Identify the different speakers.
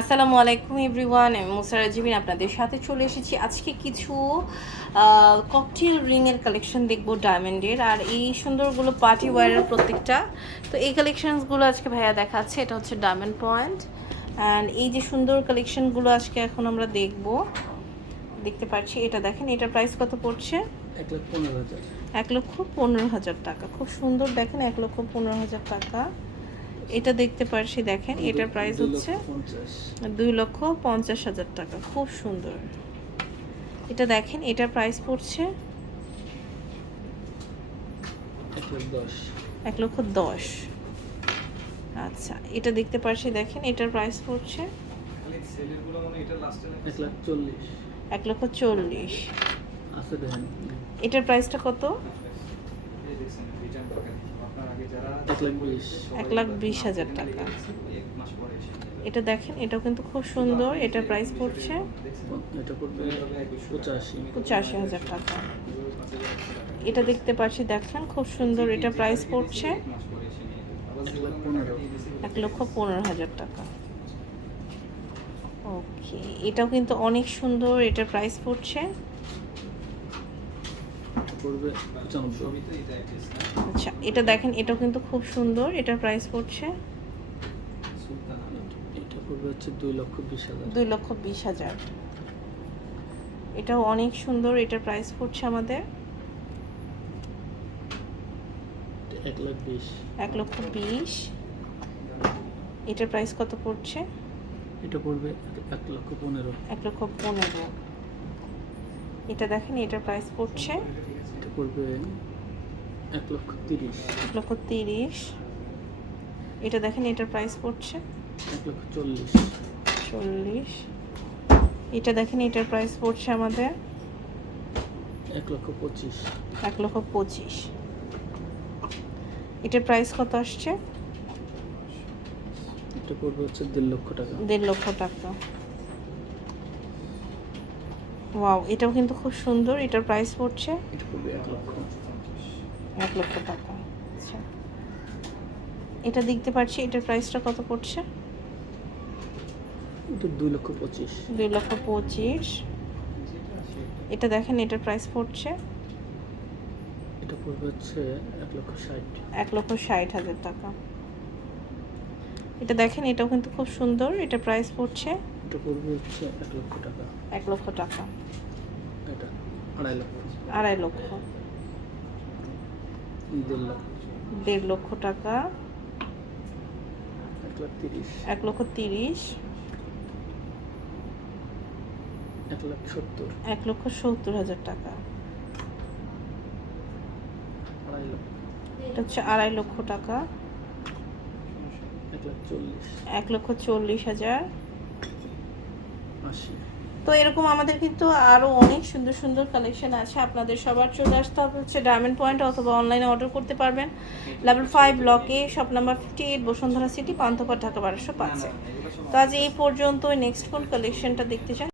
Speaker 1: আসসালামু আলাইকুম এভরিওয়ান আমি মুসারা জিবিন আপনাদের সাথে চলে এসেছি। আজকে কিছু ককটেল রিংয়ের কালেকশন দেখব ডায়মন্ডের আর এই সুন্দরগুলো পার্টি ওয়ারের প্রত্যেকটা। তো এই কালেকশনসগুলো আজকে ভাইয়া দেখাচ্ছে এটা হচ্ছে ডায়মন্ড পয়েন্ট অ্যান্ড এই যে সুন্দর কালেকশনগুলো আজকে এখন আমরা দেখব। দেখতে পাচ্ছি এটা দেখেন এটার প্রাইস কত পড়ছে?
Speaker 2: এক
Speaker 1: লক্ষ পনেরো হাজার টাকা। খুব সুন্দর দেখেন এক লক্ষ পনেরো হাজার টাকা। এটা দেখতে পারছি দেখেন এটার প্রাইস হচ্ছে দুই লক্ষ পঞ্চাশ হাজার টাকা। খুব সুন্দর। এটা দেখেন এটার প্রাইস পড়ছে
Speaker 2: এক
Speaker 1: লক্ষ দশ। আচ্ছা এটা দেখতে পারছি দেখেন এটার প্রাইস পড়ছে
Speaker 2: এক
Speaker 1: লক্ষ চল্লিশ। এটার প্রাইসটা কত?
Speaker 2: এক লাখ বিশ
Speaker 1: হাজার টাকা। এটা দেখেন এটাও কিন্তু খুব সুন্দর এটার প্রাইস পড়ছে
Speaker 2: এটা পঁচাশি।
Speaker 1: হাজার টাকা। এটা দেখতে পাচ্ছি দেখেন খুব সুন্দর এটা প্রাইস পড়ছে।
Speaker 2: এক
Speaker 1: লক্ষ পনেরো হাজার টাকা। ওকে এটাও কিন্তু অনেক সুন্দর এটার প্রাইস পড়ছে।
Speaker 2: এটা পড়বে
Speaker 1: আচ্ছা এটা দেখেন এটাও কিন্তু খুব সুন্দর এটার প্রাইস পড়ছে?
Speaker 2: এটা পড়বে হচ্ছে দুই লক্ষ বিশ হাজার।
Speaker 1: দুই লক্ষ বিশ হাজার। এটাও অনেক সুন্দর এটার প্রাইস পড়ছে আমাদের?
Speaker 2: এক লাখ বিশ।
Speaker 1: এক লক্ষ বিশ। এটার প্রাইস কত পড়ছে?
Speaker 2: এটা পড়বে এক- এক লক্ষ পনেরো।
Speaker 1: এক লক্ষ পনেরো। এটা দেখেন এটার প্রাইস পড়ছে
Speaker 2: এটা পড়বে এক লক্ষ তিরিশ।
Speaker 1: এক লক্ষ তিরিশ। এটা দেখেন এটার প্রাইস পড়ছে
Speaker 2: এক লক্ষ চল্লিশ।
Speaker 1: চল্লিশ। এটা দেখেন এটার প্রাইস পড়ছে আমাদের
Speaker 2: এক লক্ষ পঁচিশ।
Speaker 1: এক লক্ষ পঁচিশ। এটার প্রাইস কত আসছে?
Speaker 2: এটা পড়বে হচ্ছে দেড় লক্ষ টাকা।
Speaker 1: দেড় লক্ষ টাকা। ওয়াও এটাও কিন্তু খুব সুন্দর এটার প্রাইস পড়ছে?
Speaker 2: এক লক্ষ
Speaker 1: টাকা আচ্ছা। এটা দেখতে পাচ্ছি এটার প্রাইসটা কত পড়ছে?
Speaker 2: দুই লক্ষ পঁচিশ।
Speaker 1: দুই লক্ষ পঁচিশ। এটা দেখেন এটার প্রাইস পড়ছে?
Speaker 2: এটা পড়বে হচ্ছে এক লক্ষ ষাট।
Speaker 1: এক লক্ষ ষাট হাজার টাকা। এটা দেখেন এটাও কিন্তু খুব সুন্দর। এটা প্রাইস পড়ছে
Speaker 2: এটা পড়বে হচ্ছে এক লক্ষ টাকা।
Speaker 1: এক লক্ষ টাকা।
Speaker 2: এটা আড়াই লক্ষ।
Speaker 1: আড়াই লক্ষ।
Speaker 2: দেড় লক্ষ।
Speaker 1: দেড় লক্ষ টাকা।
Speaker 2: এক লাখ তিরিশ।
Speaker 1: এক লক্ষ তিরিশ।
Speaker 2: এক লাখ সত্তর।
Speaker 1: এক লক্ষ সত্তর হাজার টাকা।
Speaker 2: আড়াই লক্ষ।
Speaker 1: এটা হচ্ছে আড়াই লক্ষ টাকা।
Speaker 2: এক
Speaker 1: লক্ষ চল্লিশ। হাজার। তো এরকম আমাদের কিন্তু আরও অনেক সুন্দর সুন্দর কালেকশন আছে। আপনাদের সবার চলে আসতে হবে হচ্ছে ডায়মন্ড পয়েন্ট অথবা অনলাইনে অর্ডার করতে পারবেন। লেভেল ফাইভ ব্লকে shop number fifty eight Bashundhara City Panthapath Dhaka বারোশো পাঁচে। তো আজ এই পর্যন্ত নেক্সট কোন কালেকশনটা দেখতে চান?